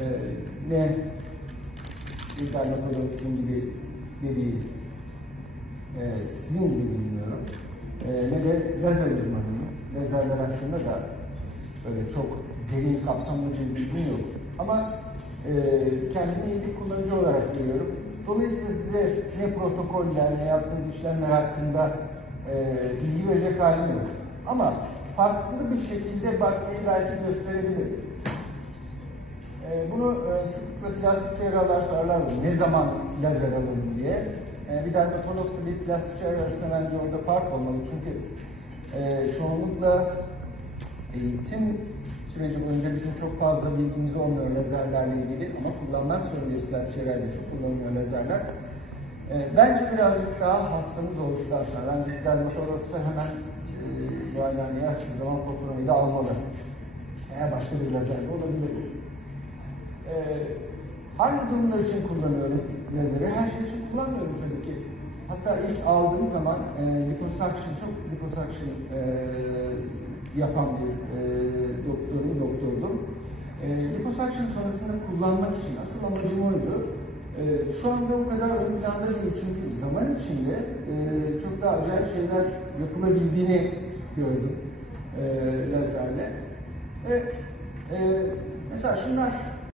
e, ne bir dermatologsun gibi biri e, sizin gibi bilmiyorum. E, ne de lazer uzmanıyım. Lazerler hakkında da öyle çok derin kapsamlı bir bilgim yok. Ama e, kendimi iyi bir kullanıcı olarak görüyorum. Dolayısıyla size ne protokoller ne yaptığınız işlemler hakkında e, bilgi verecek halim yok. Ama farklı bir şekilde bakmayı belki gösterebilirim. E, bunu e, sıklıkla plastik cerrahlar sorarlar ne zaman lazer alın diye. E, bir dermatologla bir plastik cerrah arasında bence orada fark olmalı. Çünkü e, çoğunlukla eğitim süreci boyunca bizim çok fazla bilgimiz olmuyor lazerlerle ilgili ama kullanmak zorundayız plastik cerrahide çok kullanılıyor lazerler. E, bence birazcık daha hastamız olduktan sonra, bence dermatologsa hemen e, muayenehaneye açtığı zaman da almalı. Eğer başka bir lazer de olabilir. Ee, hangi durumlar için kullanıyorum lazeri? Her şey için kullanmıyorum tabii ki. Hatta ilk aldığım zaman e, liposuction, çok liposuction e, yapan bir e, doktorum, doktordum. E, liposuction sonrasında kullanmak için asıl amacım oydu. E, şu anda o kadar ön planda değil çünkü zaman içinde e, çok daha acayip şeyler yapılabildiğini gördüm e, lazerle. Ve e, mesela şunlar